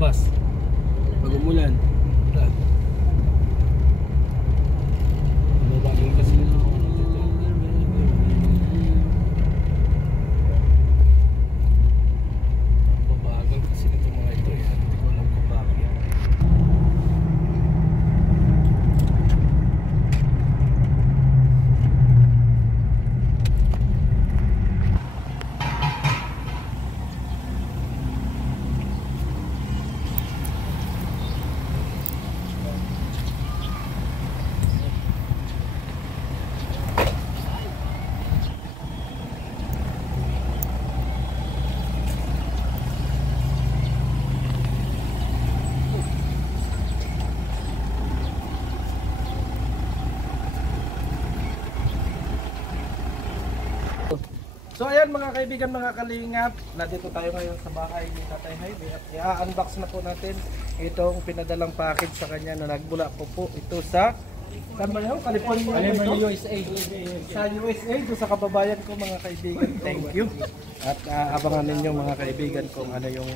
labas. Pag umulan. Mabagal kasi na ako. Mabagal kasi nito mga ito eh. Hindi ko alam kung bakit. So ayan mga kaibigan, mga kalingap, nandito tayo ngayon sa bahay ni Tatay Jaime at i-unbox na po natin itong pinadalang package sa kanya na nagmula po ito sa saan ba yun? California, USA. Sa USA, ito sa kababayan ko mga kaibigan. Thank you. At abangan ninyo mga kaibigan kung ano yung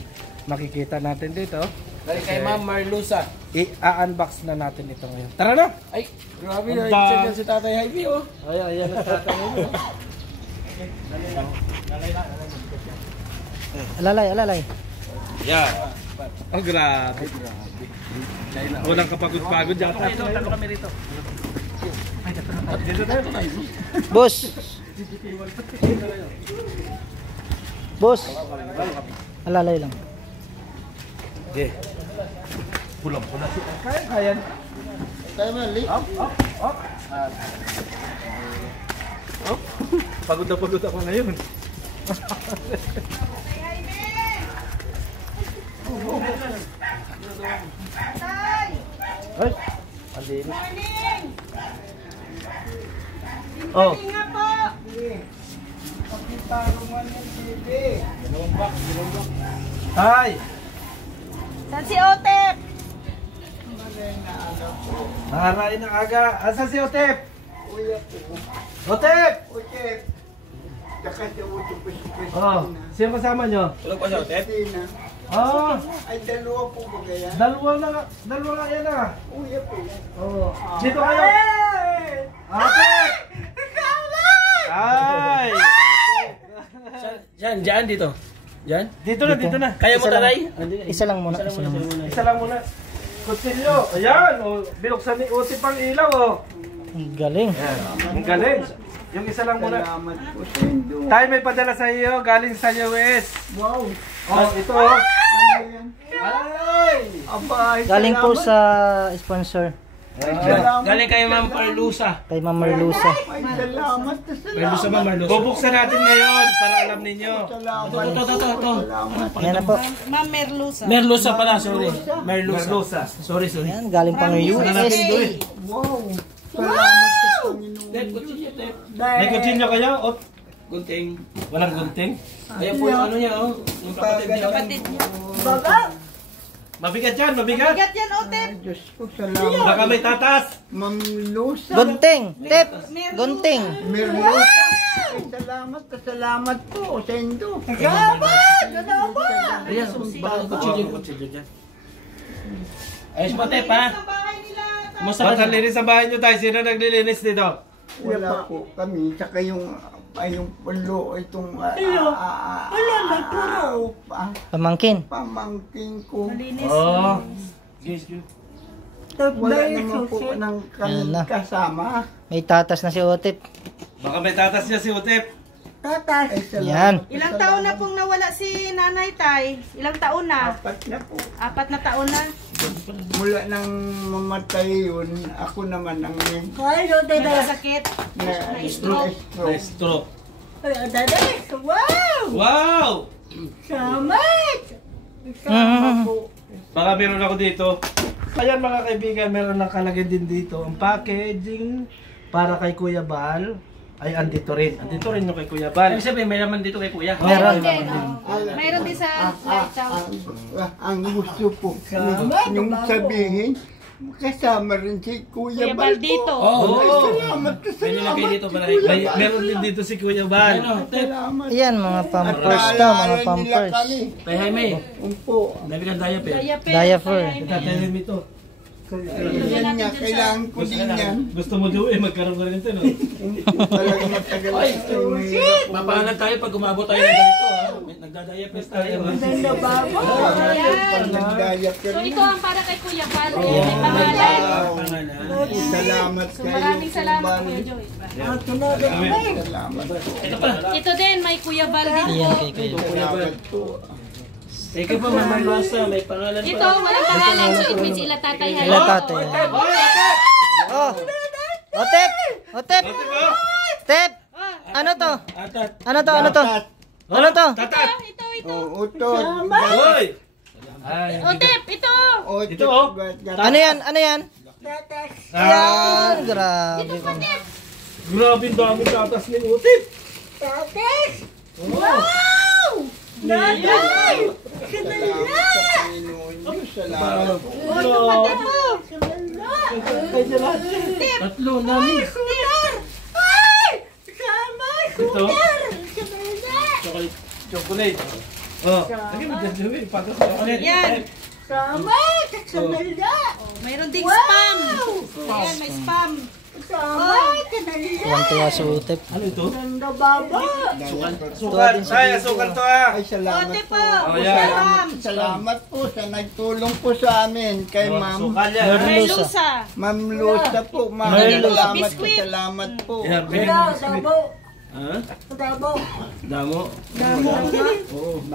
makikita natin dito. Dahil kay Ma'am Marlusa. I-unbox na natin ito ngayon. Tara na! Ay, grabe na yung si Tatay Jaime oh. Ayan ang Tatay Jaime. Alalay. Yeah. Oh, grabe. Walang kapagod-pagod dyan. Ito, tago kami rito. Dito tayo. Boss. Alalay lang. Okay. Pulang-pula siya. Kaya. Tayo mali. Up. Oh, pagod ako ngayon. Ay, andin. Oh. Hi. San si Otep? Nakarain ng aga. Asan si Otep? Kuya po. Otep! Otep. Oh, sino kasama nyo? Tulog pa siya, Otep? Oh, Ay, dalawa po ba kaya? dalawa nga yan ah. Kuya po. Oh, dito kayo. Otep! Ay! Diyan, dito. Diyan? Dito na. Kaya mo taray? Isa lang muna. Isa lang muna. Kutsilyo. Ayan, oh, binuksan ni Otep ang ilaw oh. Ang galing. Ayan, ang galing. Yung isa lang muna. Salamat po sa Indo. Tayo may padala sa iyo, galing sa US. Wow. Oh, ito oh. Ano yan? Ay! Abay, Galing po salamat. sa sponsor Salamat. Galing kay Ma'am Marlusa. kay Ma'am Marlusa. Ay, salamat. Marlusa, Ma'am Marlusa. Bubuksan natin ngayon para alam ninyo. Salamat. Ito. Salamat. Ayan na po. Ma'am Merlusa. Merlusa pala, sorry. Merlusa. Sorry. Ayan, galing pang USA. Wow. Salamat sa Panginoon. May kutsilyo kayo? O, Gunting. walang gunting? Ayan po yung ano niya, oh. Yung kapatid niya. Kapatid niya. Mabigat yan, mabigat. Bigat yan, Otep. Diyos ko, salamat. Baka may tatas. Ma'am Lusa. Gunting. Tep. Gunting. Merlusa. Ay, salamat po sa Indo. Salamat! Ayan, baka kutsilyo dyan. Ayos mo, Tep, ha? Sa bahay nila. Ba't ang linis sa bahay nyo tayo? Sino naglilinis dito? Wala po kami. Tsaka yung pulo, itong Pamangkin. pamangkin ko. Malinis. Oh. Wala naman po ng Ayan na. kasama. May tatas na si Otep. Baka may tatas niya si Otep. Tatas. Ay, Yan. Ilang taon na pong nawala si Nanay Tay? Ilang taon na? Apat na po. 4 na taon na. Mula nang mamatay yun, ako naman ang Nagkasakit. stroke. Stroke. Wow! Wow! Salamat! Mm. Baka meron ako dito. Ayan mga kaibigan, meron nakalagay din dito ang packaging para kay Kuya Bal. Ay, andito rin. Andito rin yung kay Kuya Bal. Ibig sabihin, may laman dito kay Kuya. Meron. din, mayroon din sa light house. Ang gusto po yung sabihin, kasama rin si Kuya Kuya Bal dito. Oo. Salamat ka, May nilagay salamat. dito para Meron din dito si Kuya Bal. Salamat. Yan, mga pampers At to, mga naalala nila pampers. kami. Tay Jaime, Umpo. dami kang diaper. Diaper. Tatayin mo ito. Yan nga, kailangan ko din yan. Gusto mo daw magkaroon ka rin ito, no? Umpo talaga matagal na ito. Mahirap. Mapahalan tayo pag umabot tayo ng ganito. Nagda-diapers tayo. Pag nag-diaper So ito na. ang para kay Kuya Bal. Ayan, may pangalan. Wow. Salamat So kayo. maraming salamat Kuya Kuya Bal. Joy. Salamat. Ito pa. Ito din, may Kuya Bal din Yan po. kay Kuya. Salamat po. Ikaw pa mamalwasa, may pangalan pa. Ito, walang pangalan. So it means ila tatay. Ila tatay. Oh. Otep! Otep! Tep! Ano to? Atat. Ano to? Ano to? Ano to? Tatat! Ito. Oh, utod. Hoy! Otep, ito. Ito, oh. Ano yan? Ano yan? Yan! Grabe ka. Grabe ang dami tatas ni Utip. Salamat sa Panginoon Diyos. Salamat po. Tatlo namin. Ito. Chocolate. Oh, lagi mo dyan, Joey. Patas na chocolate. Yan. Mayroon ding spam. Ayan, may spam. Tuwan-tuwa si Utep. Ano ito? Salamat. Sukan. Ay, sukan to ah. Ay, salamat Ote po. po. Oh, yan. Spam. Salamat po sa nagtulong po sa amin kay Ma'am. Sukan yan. May Merluza. lusa. Ma'am Lusa po. Ma'am, Merluza. salamat po. Biscuit. Salamat po. Yan, bigyan mo ng biskuit. Ha? Damo.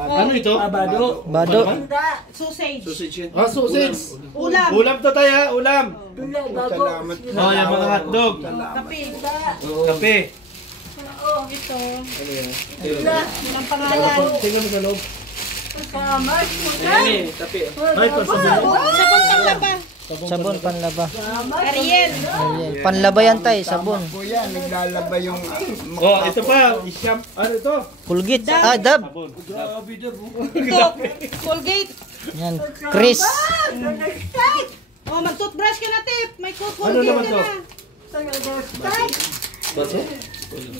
Ano ito? Abado. Bado. Sausage. Sausage yan. Ah, sausage. Ulam. Ulam to tayo ha, ulam. Salamat po. Oh, yung mga hotdog. Kape. Kape. Ito. Walang pangalan. Tingnan mo sa loob. Jaime, tapi. Ay, pasabay. Sabon panglaba. Sabon panlaba. Ariel. Ayan. Panlaba yan tay, sabon. Po yan, naglalaba yung... Oh, ito pa. Isyam. Ano ito? Colgate. Ah, dab. Sabon. Ito. Colgate. Yan. Chris. Oh, mag-toothbrush ka na, Tip. May Ano Colgate naman ka to? na.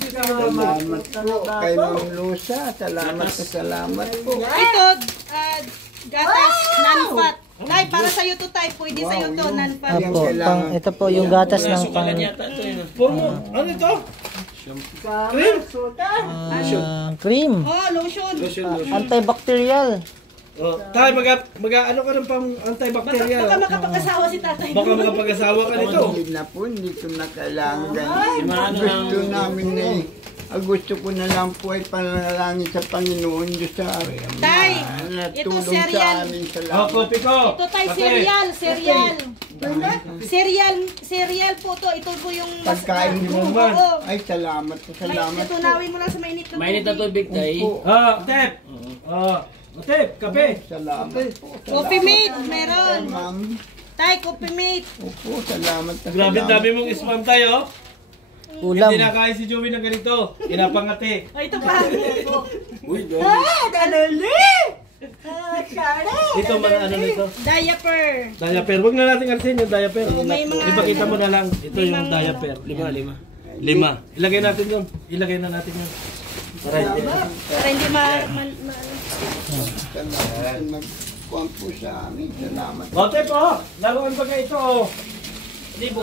Salamat po kay Ma'am Lusa. Salamat po. Ito, gatas, non-fat. Tay, para sa'yo to, Tay. Pwede sa'yo to, non-fat. Apo, ito po yung gatas ng pang Sukalan yata ito yun. Ano ito? Cream? cream. Oh, lotion. Antibacterial. Oh, tayo ano ka ng pang antibacterial. Baka makapag-asawa si tatay. Baka makapag-asawa ka nito. Hindi na po, hindi ko na kailangan ganyan. Maano Gusto namin gusto ko na lang po ay panalangin sa Panginoon Diyos sa Tay, na ito tulong cereal. sa amin. Oh, Salamat. kopi ko. Ito, Tay, Kape. cereal po to. Ito po yung... Pagkain mo man. Oo. Ay, salamat po, salamat po. Tunawin mo lang sa mainit na Mainit na tubig tay. Opo. Ah, tep. Tep, kape. Salamat po. Coffee mate, meron. Ma'am. Tay, coffee mate. Opo, salamat. Grabe dami mong spam tayo. Ulam. Hindi na kaya si Joey ng ganito. Inapangati. Oh, ito pa. Uy, Ito mga ano nito. Diaper. Diaper. Huwag na natin alisin yung diaper. May mga- Ipakita mo na lang. Ito yung diaper. Lima. Ilagay natin yun. Ilagay na natin yun. Para hindi. Para hindi Salamat. Nagkuhan po sa amin. Salamat. Tep, laruan ba kayo ito? Hindi,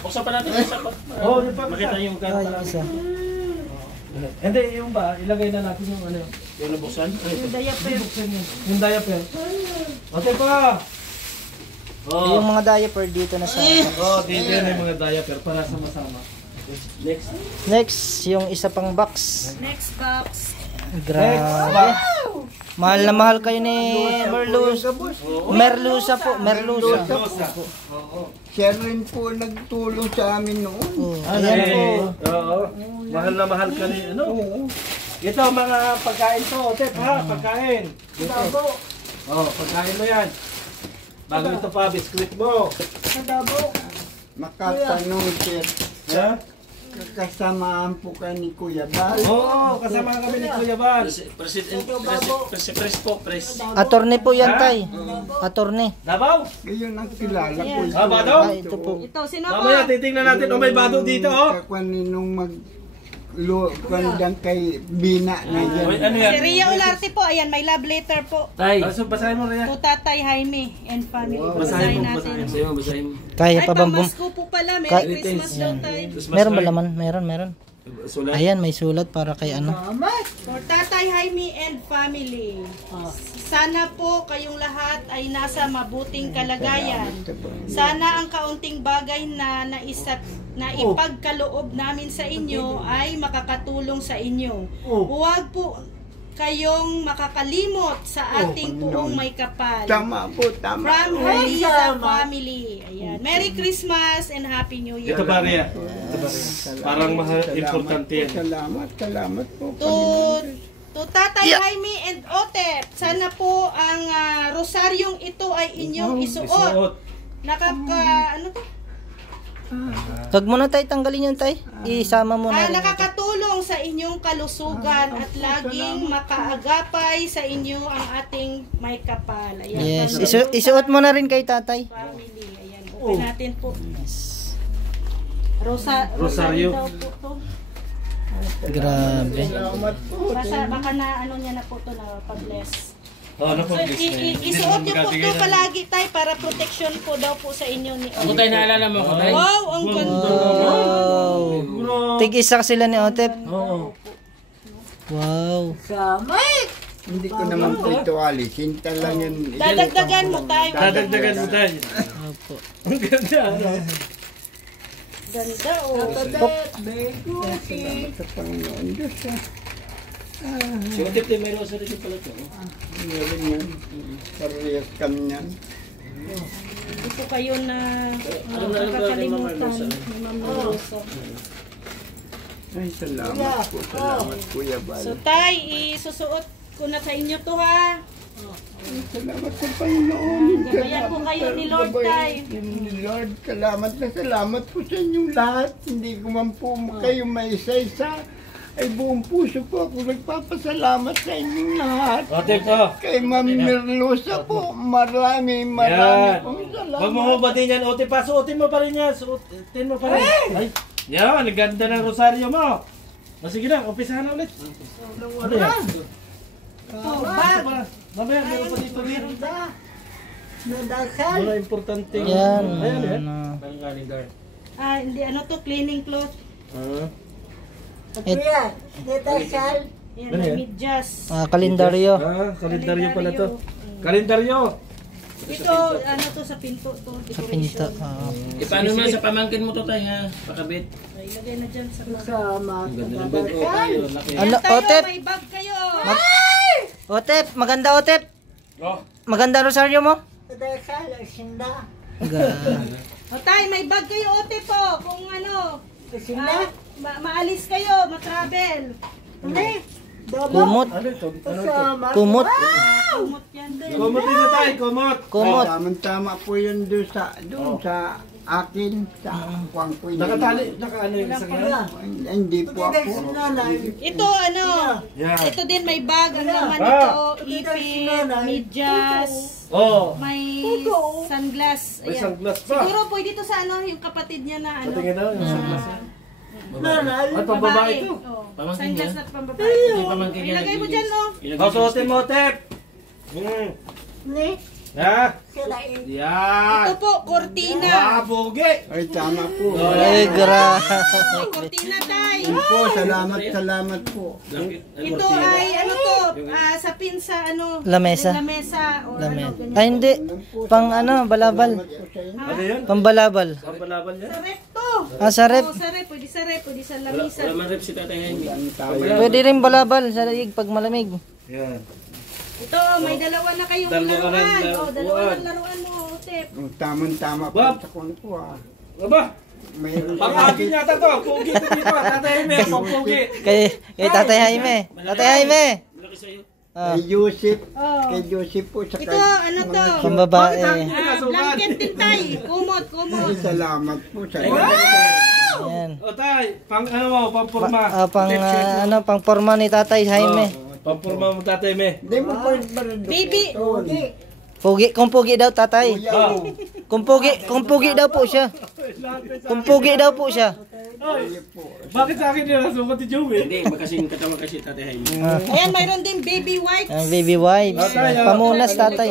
buksan pa natin isa pa. Di pa. Makita yung Ay, kanta. isa. Hindi, yung ba? Ilagay na natin yung ano. Yung nabuksan. Yung diaper. Yung diaper. Tep, Yung mga diaper dito na sa... dito na yung mga diaper para sama-sama. Next. Next, yung isa pang box. Next box. Grabe. Mahal na mahal kayo ni Merluza. Merluza po, Merluza. Siya rin po nagtulong sa amin noon. Oh, ayan po. Oo. Mahal na mahal ka ni ano. Ito mga pagkain to, Tep ha, pagkain. Ito. Pagkain mo yan. Bago ito pa, biskuit mo. Makatanong, sir. Ha? kasamaan po kayo ni Kuya Bal. Oo, kasama kami ni Kuya Bal. Pres po, pres. Attorney po yan, tay. Attorney. Davao? Ngayon ang kilala ko. Ah, Bado? Ah, ito po. Ito, sino po? Mamaya titingnan natin. Oh, may Bado dito, oh. Kaninong kandang kay Bina na Wait, yan. ano yan? Si Ria Olarte po, ayan, may love letter po. Tay. So, basahin mo rin yan. To Tatay Jaime and family. Basahin Basahin mo, natin. Basahin mo. Kaya Ay, pa bang bum... pamasko po pala. Merry Ka- Christmas daw tayo. Meron ba laman? Meron. Sulat. Ayan, may sulat para kay ano. For Tatay Jaime and family. Sana po kayong lahat ay nasa mabuting kalagayan. Sana ang kaunting bagay na ipagkaloob namin sa inyo ay makakatulong sa inyo. Huwag po kayong makakalimot sa ating puong may kapal. Tama po, tama. From Herliza family. Ayan. Merry Christmas and Happy New Year. Ito ba, Ria? Ito ba, Ria? Parang importante yan. Salamat po. To Tatay Jaime and Otep, sana po ang rosaryong ito ay inyong isuot. Isuot. Ano to? Huwag mo na tay, tanggalin yan tay. Isama mo na rin. Nakakatulong sa inyong kalusugan at laging makaagapay sa inyo ang ating may kapal. Ayan, Yes, pang- isuot mo na rin kay tatay. Family. Ayan, open natin po. Rosaryo Rosaryo. daw po to. Grabe. Baka na ano niya na po to na pag-bless. Oh, ano po, So, please? isuot niyo po ito palagi tay para protection po daw po sa inyo ni Ako tayo naalala mo ko tayo. Wow, ang ganda. Wow. Tig-isa sila ni Otep. Oo. Wow. Hindi ko naman po ito alisin. Lang yan. Dadagdagan mo tayo. Dadagdagan mo tayo. Opo. Ang ganda, ano? Ganda oh. Salamat sa Panginoon Diyos. Si Otip tayo may rosary ko pala ito. Meron yan. Parehas kami yan. Hindi po kayo na Alam na nakakalimutan Rosa. ni Ma'am Rosa. Ay, salamat po. Salamat, Kuya Bal. So tay, isusuot ko na sa inyo to ha. Salamat sa Panginoon. Gabayan po kayo ni Lord, tay. Ni Lord, salamat po sa inyong lahat. Hindi ko man po kayo maisa-isa. Ay buong puso po ako nagpapasalamat sa inyong lahat. Otep, oh. Kay Ma'am Merlusa po, marami Yan. pong salamat. Huwag mo hubatin yan, Otep pa. Suotin mo pa rin yan. Suotin mo pa rin. Ay. Yan, ang ganda ng rosaryo mo. O, sige na, umpisahan na ulit. Ano yan? Oh, bag. Mamaya, meron pa dito rin. Wala importante. Yan. Ayan, yan. Ano. Parang galing gar. Hindi ano to, cleaning cloth. Yan, Ano yan? medyas. Kalendaryo. Kalendaryo pala to. Kalendaryo. Ito, ano to sa pinto to. Sa pinto. Paano naman sa pamangkin mo to tayo ha? Pakabit. Ilagay na dyan sa bag. Ang ganda ng bag ko tayo. Laki. Ano, Ayan tayo, Otep? may bag kayo. Otep, maganda Otep. Oh. Maganda rosaryo mo. O tay, may bag kayo, Ote po. Kung ano, maalis kayo, matravel. Kumot. Ano ito? Ano ito? Kumot. Kumot yan din. Kumot din na tayo, kumot. Kumot. Tama po yun doon sa akin, sa kuwang ko. Naka ano yung isang yan? Hindi po ako. Ito ano, Yan. ito din may bag. Ang laman nito, ipin, medyas, Oh. may sunglass. May Ayan. sunglass pa. Siguro pwede to sa ano, yung kapatid niya na ano. Patingin daw yung sunglass yan. Ay, Babae. pambabae ito. Oh, Pamangkin sunglass niya? na pambabae. Yung pamangkin niya. Ilagay mo dyan, no? Oh, suotin mo, Tep. Ha? Yan. Ito po, kortina. Ah, boge. Ay, tama po. Ay, grabe. Ay, kortina tay. Yun po, salamat po. Ito ay ano to, sa pinsa ano. Lamesa. Lamesa. O ano, ganyan. Ay, hindi. Pang ano, balabal. Ano yan? Pambalabal. Pambalaban yan? Sa rep to. Sa rep. Oh, sa rep, pwede sa lamisa. Wala man rep si Tatay Jaime. Pwede rin balabal sa liig pag malamig. Yan. Ito, may dalawa na kayong Dalawa laruan. na Oh, dalawa na laruan mo, Tep. Tama-tama po Bob. sa kung po Aba, Mayroon pangagin yata to. Pugi to dito. Tatay mo, pangpugi. Kay Tatay Jaime. Tatay Jaime. Malaki sa'yo. Kay Joseph. Oh. Kay Joseph po. Sa Ito, ano to? Pambabae. Blanket din tay. Kumot. Ay, salamat po sa Ayan. O tay, pang ano mo, pampurma. Pang forma ni Tatay Jaime. Pampurma mo tatay me. Hindi mo po Baby. Pugi, kung pugi daw Tatay. Kung pugi daw po siya. Kung pugi daw po siya. Bakit sa akin nila sukat ni Joey? Hindi, magkasing katawan kasi Tatay Jaime. Ayan, mayroon din baby wipes. Ang baby wipes. Pamunas Tatay.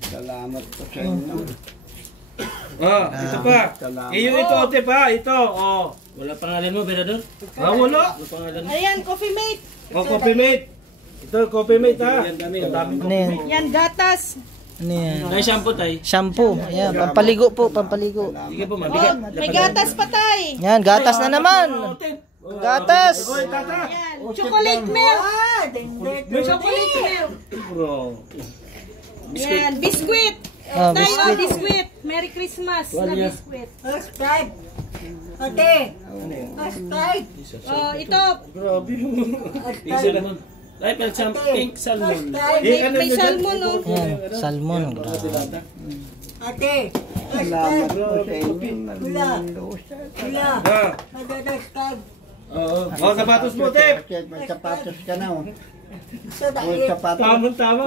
Salamat po sa inyo. Ito pa. Iyo ito, ate pa. Ito, oh. Wala pangalan mo, Berador? Wala. Wala pangalan mo? Ayan, coffee mate. O, coffee mate. Ito, coffee mate ha. Yan dami. Ano yan? Yan, gatas. Ano yan? Ay, shampoo tay. Shampoo. Ayan, pampaligo po, pampaligo. Sige po, Oh, mabigat. may gatas pa tay. Yan, gatas na naman. Gatas. Oy, tata. Yan, chocolate milk. Chocolate milk. Bro. Yan, biscuit. Ah, Tay, oh, biscuit. biscuit. Merry Christmas na biscuit. Oh, ito. Grabe mo. Isa naman. Ay, pink salmon. May salmon, oh. Yan, salmon. Salamat po sa inyo. Ha. Oo. Oh, sapatos mo, Tep. May sapatos ka na. May sapatos. Tama.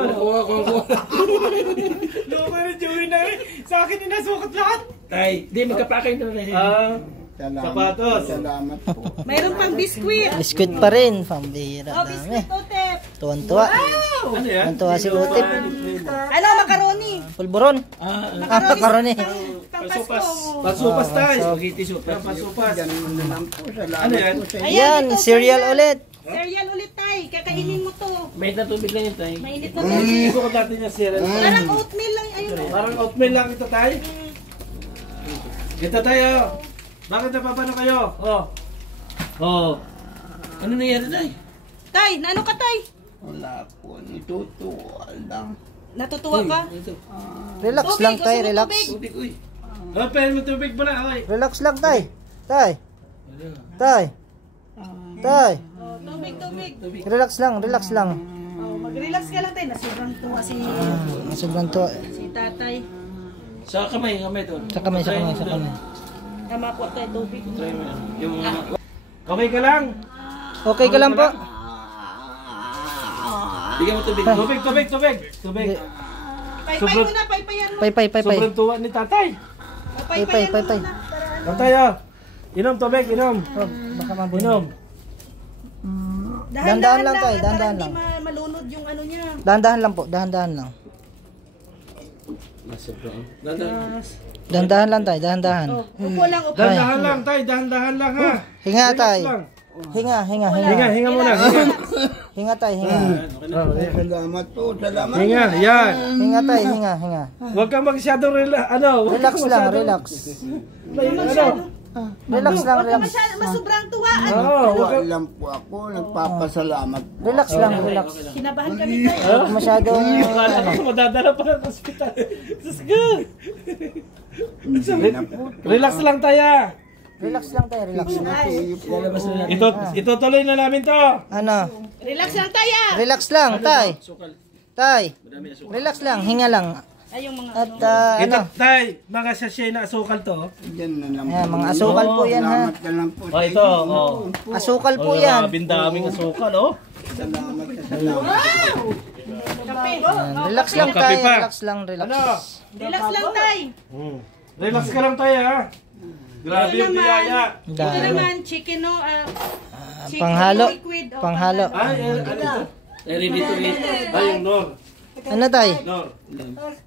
Loko na Joey na eh. Sa akin inasukat lahat. Tay, di magkapakay na rin. Sapatos. Salamat po. Mayroon pang biscuit. Biskuit pa rin. Pambihira Oh, dami. biscuit, Otep. Tuwan-tuwa. Ano yan? Tuwan-tuwa si Utip. Ano, macaroni. Pulburon. Macaroni. Pampasko. Pasupas tayo. Spaghetti super. Pasupas. Ganun na lang po. Salamat Ano yan? po sa inyo. Yan, ito, cereal ulit. Cereal ulit, tay. Kakainin mo to. May na tubig lang yun tay. Mainit na to. Isukat natin yung cereal. Parang oatmeal lang. Ayun, oh. Parang oatmeal lang ito tayo. Ito tayo. Bakit napapano kayo? Oh. Ano nangyari tay? Tay, naano ka, tay? Wala po. Nitutuwa lang. Natutuwa ka? Relax Tubig, lang tay, gusto mo relax. tubig? Tubig, uy. Pwede mo tubig mo na. Okay. Relax lang tay. Tay. Oh, tubig. Relax lang. Oh, mag-relax ka lang, tay. Sobrang tuwa si Sobrang to. tatay. Sa kamay to. Sa kamay. Tama po, tay, tubig. Try mo yan. Yung Okay ka lang? Okay ka lang po? bigyan mo tubig. Tubig. Paypay mo na, paypayan mo. Pay. Sobrang tuwa ni tatay. Paypayan mo Pay. muna. Tatay inom tubig, inom. Baka mabuno. Inom. Dahan-dahan lang, tay, para dahan-dahan hindi lang. malunod yung ano niya. Dahan-dahan lang po, dahan-dahan lang. Dahan-dahan lang tay, dahan-dahan. Oh, upo lang, upo. Dahan-dahan lang tay, dahan-dahan lang ha. Hinga Relax tay. lang. Hinga. Hinga muna. Hinga tay, hinga. Salamat po. Salamat. Hinga, yan. Hinga tay, hinga. Huwag kang masyadong Relax lang, relax. Relax lang, relax. Mas sobrang tuwaan. Tuwa lang po ako. Nagpapasalamat po. Relax lang, relax. Kinabahan kami tayo. Huwag masyadong Akala ko madadala pa ng hospital. Diyos ko. Hindi na po. Relax lang tayo. relax lang tayo, relax. Ito tuloy na namin to. Ano? Relax lang tayo. Relax lang, tay. Tay. Relax lang, hinga lang. Ay, yung mga At Ito ano? tay, mga sachet na asukal to. Yan na lang Ayan, po. mga asukal po yan ha. Salamat na lang po. Oh, ito. Oh. Asukal po yan. Daming asukal, oh. Salamat na salamat. kape. Ayan, relax lang Kape tayo, pa. relax lang, relax. Ano? Relax lang tayo. Relax ka lang tayo, ha. Grabe yung biyaya. Ito Dami. naman, chicken, no? Chicken Panghalo. liquid. Oh, Panghalo. Ay, ano ito? Ready to eat. Ay, yung Nor. Ano tay? Nor.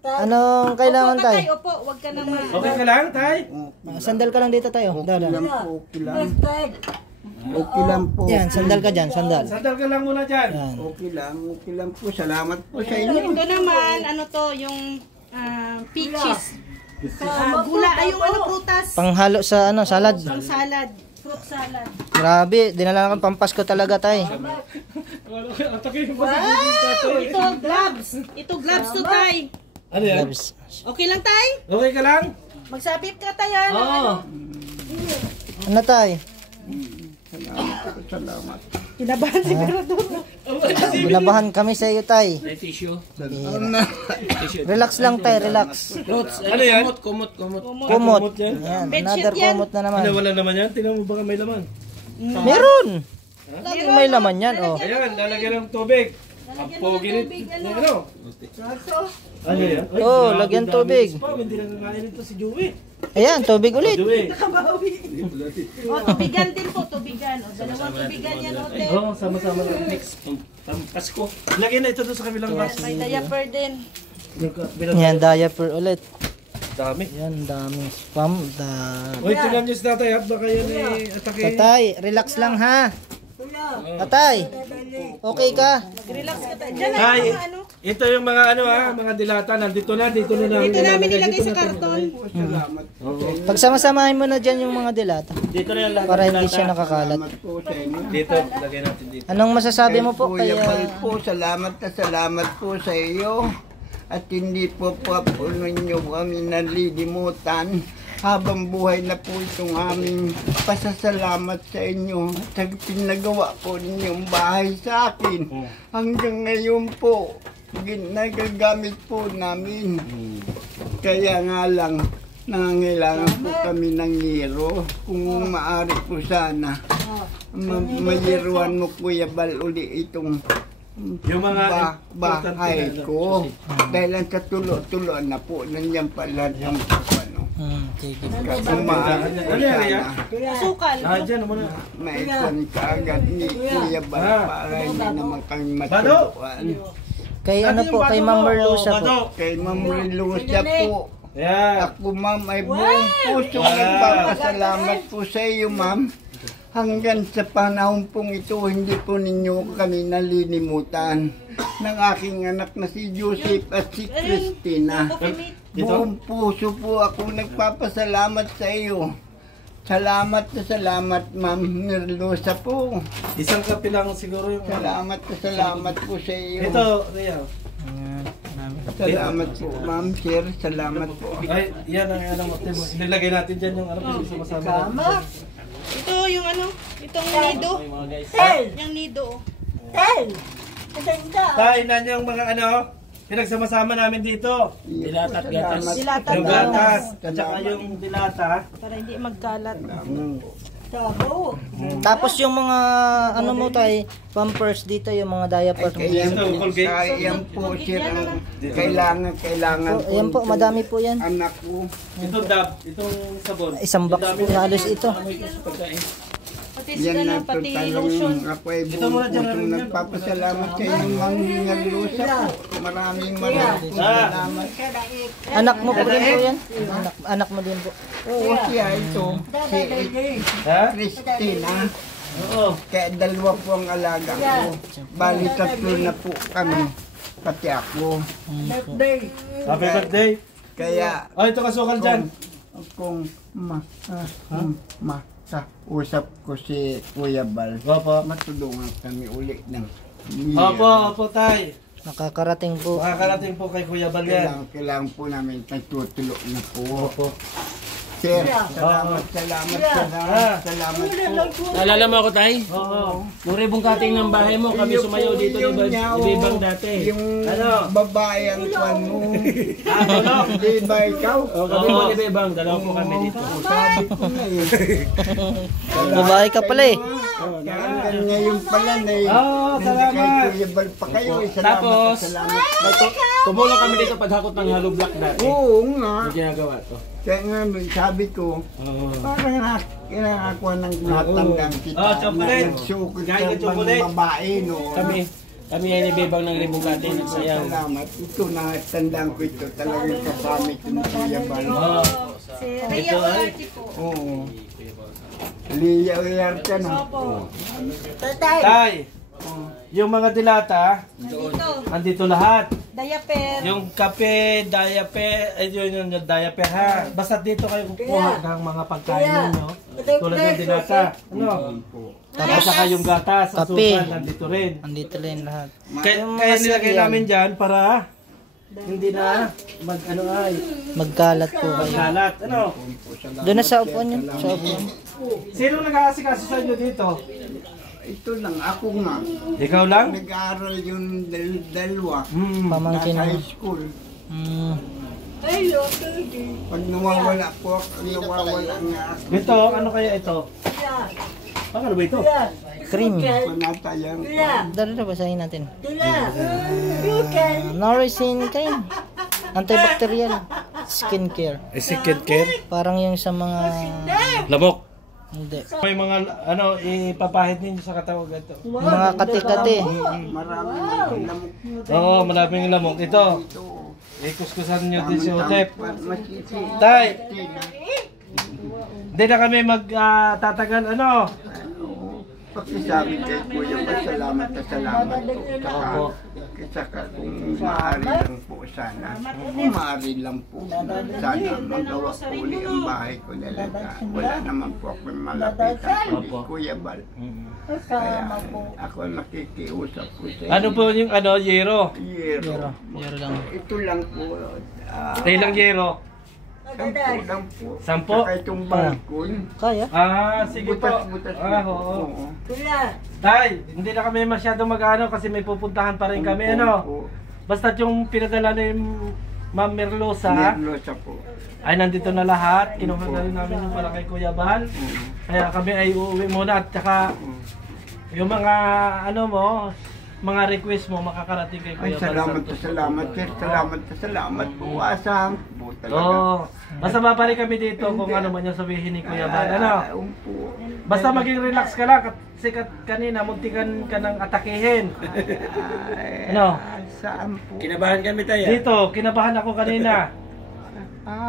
Anong kailangan Opo ka, tay? tay. Opo, wag ka naman. Okay ka lang, tay? Sandal ka lang dito tayo. Dada. Okay lang po. Okay lang. Okay lang po. Yan, sandal ka dyan, sandal. Sandal ka lang muna dyan. Yan. Okay lang po. Salamat po sa Ito inyo. naman, ano to, yung peaches. Gula, ay yung ano, prutas. Panghalo sa ano, salad. Pang salad. Fruit salad. Grabe, dinala ka pampasko talaga tay. Ito, gloves. Ito, gloves to, tay. Ano yan? Okay lang, tay? Okay ka lang? Magsabit ka, tay, ano? Ano tay? Salamat. Kinabahan sigurado. Binabahan kami sa iyo, tay. May tissue. Relax lang, tay, relax. Clothes. Ano yan? Kumot. Kumot. yan? Yan, Bedsheet another yan. kumot na naman. Ano, wala naman yan? Tingnan mo baka may laman. Meron. Laging may laman yan, oh. Ayan, lalagyan ng tubig. Ang pogi nito. Ano? Ano yan? Ay, Oh, grabe, lagyan dami tubig. spam. Hindi na kakain ito si Joey. Ayan, tubig ulit. Joey. O, tubigan din po, tubigan. O, dalawang tubigan yan, Ote. Oh, sama-sama na mix. Pasko. Lagyan na ito doon sa kabilang box. May diaper din. Yan, diaper ulit. Dami. Yan, dami spam. Uy, tingnan niyo si tatay. Baka yan atake. Tatay, relax lang ha. Tatay, okay ka? Relax ka tayo. Diyan na Tay, yung mga ano. ito yung mga ano mga dilata. Nandito na namin Dito namin nilalagay. nilagay Dito sa na karton. Salamat po sa inyo. Pagsama-samahin mo na dyan yung mga dilata. Dito na yung lahat. Para hindi siya nakakalat. Salamat po sa inyo. Dito, lagay natin dito. Anong masasabi mo po Kuya kay... Bal po, salamat na salamat po sa iyo. At hindi po ninyo kami nalilimutan. Habang buhay na po itong aming pasasalamat sa inyo sa pinagawa po ninyong bahay sa akin. Hanggang ngayon po, nagagamit po namin. Kaya nga lang, nangangailangan po kami ng yero. Kung maaari po sana, mayiruan mo Kuya Bal uli itong Yung mga bahay ko. Dahil sa tulo-tulo na po, nandiyan pala ang ano. Sige. Kung maaari po Ano yan, sana, Sukal. dyan muna. maipon ka agad ni Kuya Bal para hindi naman kami matuluan. Kay ano po, kay Ma'am Merluza po. Kay Ma'am Relucia po. Yeah. Ako ma'am ay buong puso nagpapasalamat po sa iyo ma'am. Hanggang sa panahon pong ito, hindi po ninyo kami nalilimutan ng aking anak na si Joseph at si Christina. Buong puso po ako nagpapasalamat sa iyo. Salamat na salamat ma'am Merluza po. Isang kape lang siguro yung... Salamat na salamat po sa iyo. Ito, Real. Salamat po ma'am sir. Salamat po. Ay, yan ang alam mo. Nilagay natin dyan yung ano kasi sumasama. Ito yung ano, itong nido. Yung nido. Tay, nan yung mga ano, pinagsama-sama namin dito. Dilata at gatas. Dilata Yung daw. gatas, at saka yung dilata. Para hindi magkalat. Tapos yung mga ano mo tay, pampers dito, yung mga diaper mo. Ayan Ito, po, Colgate. ayan po sir ang kailangan Oh, ayan po, madami po yan. anak ko. Itong dab, itong sabon. Isang box po na alos ito. Pati si Yan ano, na po pati lotion. talagang ako ay Ito muna buong dyan, pusong ano, nagpapasalamat sa inyo Mang Merluza po. Maraming salamat. Anak mo po din po yan? Anak mo din po. Oo, siya ito. Si Ha? Christina. Oo. Kaya dalawa po ang alaga ko. Bali tatlo na po kami. Pati ako. Happy birthday. Kaya Oh, ito kasukal dyan. kung usap ko si Kuya Bal, Opo. matulungan kami uli ng Opo, tay. Nakakarating po. Makakarating po kay Kuya Bal yan. Kailangan po namin nagtutulo na po. Sir, salamat po. Naalala mo ako, Tay? Oo. Nung ribong cutting ng bahay mo, kami sumayaw dito ni Bebang dati. Yung Ano? babae ang kwan mo. Hindi ba ikaw? Kami mo ni Bebang, dalawa po kami dito. Sabi ko na eh. Babae ka pala eh. Hanggang ngayon pala na eh. Oo, salamat. Kay Kuya Bal pa kayo eh. Tapos, Salamat. tumulong kami dito paghakot ng hollow block dati. Oo nga. Yung ginagawa to. Kaya nga sabi ko, Oo. parang kinakakuha ng natandang kita. chocolate. Nagsukot Kain ka ka chocolate. bang babae noon. Kami ay ni Bebang ng ribong cutting at sayaw. Salamat. Ito na, tandaan ko ito. Talagang kasamit ng Kuya Bal. Oo. Si Rhea Olarte po. Oo. Liya Uyarta na. Opo. Tay, yung mga dilata, Dito. andito lahat. Diaper. Yung kape, diaper, ay yun yung diaper ha. Basta dito kayo kukuha ng mga pagkain ninyo. Tulad ng dilata. Ano? Tapos saka yung gatas, Kape. asukal, nandito rin. Andito rin lahat. Kaya nilagay namin dyan para hindi na ano ay Magkalat po kayo. magkalat. Ano? Doon na sa upuan yun. Sa upuan. Sino nag-aasikaso sa inyo dito? ito lang, ako nga. Ikaw lang? Nag-aaral yung dalawa. Pamangkin Nasa mo. high school. Mm. Pag nawawala po ako, nawawala nga ako. Ito, ano kaya ito? Ano ba ito? Cream. Panatayang Dali na basahin natin. Nourishing cream. Antibacterial. Skincare. Second care? Parang yung sa mga... Lamok. Hindi. May mga ano ipapahid ninyo sa katawan ito. Mga kati-kati. marami lamok. Oo, maraming lamok. Ito, ikuskusan nyo din si Otep. Masisi. Tay, hindi na kami magtatagal ano. Pakisabi kay Kuya, salamat na salamat po. Saka kung maaari lang po sana, kung maaari lang po sana magawa ko uli ang bahay ko talaga. Wala naman po ako malapitan kundi Kuya Bal. Kaya ako nakikiusap po sa inyo. Ano po yung ano, yero? Yero. Yero lang. Ito lang po. Ilang yero? 10 lang po. 10? Saka itong balkon. Kaya? Sige po. Butas-butas Oo. po. Tay, hindi na kami masyadong mag-ano kasi may pupuntahan pa rin kami ano. Basta yung pinadala ni Ma'am Merlosa Merlosa po. ay nandito na lahat. Kinuha na rin namin yung para kay Kuya Bal. Kaya kami ay uuwi muna at saka yung mga ano mo, mga request mo makakarating kay Ay, Kuya Bal. salamat na salamat, sir. Salamat po. Asam po talaga. Oo. Basta babalik kami dito kung ano man yung sabihin ni Kuya Bal. Ano? Po. Basta maging relax ka lang kasi kanina muntikan ka nang atakehin. Ano? Saan po? Kinabahan kami tayo. Dito, kinabahan ako kanina.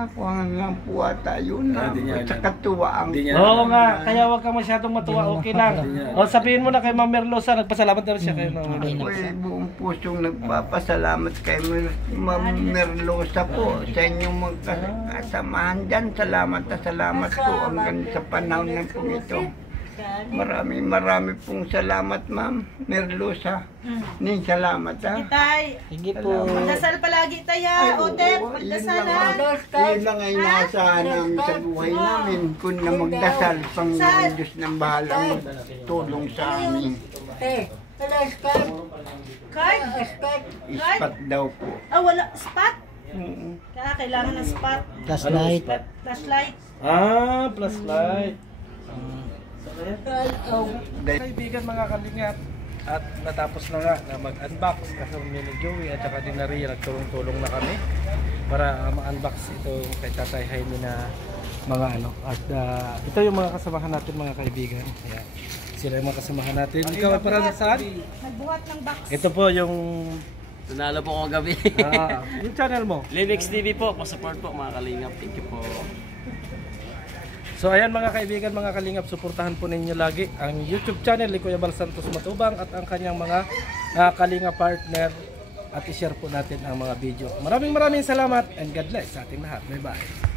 Kuhaan lang po ata yun. Hindi niya At saka tuwaan Hindi niya- po. Oo nga, kaya wag kang masyadong matuwa, okay lang. O sabihin mo na kay Ma'am Merlosa, nagpasalamat naman siya kay Ma'am Okay Merlosa. Ako'y buong pusong nagpapasalamat kay Ma'am Merlosa po sa inyong magkasamahan dyan. Salamat na salamat po hanggang sa panahon na po ito. Marami pong salamat, Ma'am Merlosa. Ning salamat, ha. Tay, Sige po. magdasal palagi tayo, Otep, Oo, magdasal ha. yun lang ay naasahan namin sa buhay namin. Kung na magdasal, Panginoon Diyos ng bahalang tulong sa amin. Card? Ispat daw po. Ah, wala. Spot? Oo. Kaya kailangan ng spot. Flashlight. Flashlight. Plus light. Dahil Kaibigan mga kalingap, at natapos na nga na mag-unbox kasama ni Joey at saka ni Naria, nagtulong-tulong na kami para ma-unbox ito kay Tatay Jaime na mga ano. At ito yung mga kasamahan natin mga kaibigan. Kaya sila yung mga kasamahan natin. Ikaw ay para saan? Nagbuhat ng box. Ito po yung Nanalo po ako gabi. yung channel mo. Livex TV po, pa-support po mga kalingap. Thank you po. So ayan mga kaibigan, mga kalingap, suportahan po ninyo lagi ang YouTube channel ni Kuya Bal Santos Matubang at ang kanyang mga kalingap partner at i-share po natin ang mga video. Maraming salamat and God bless sa ating lahat. Bye bye.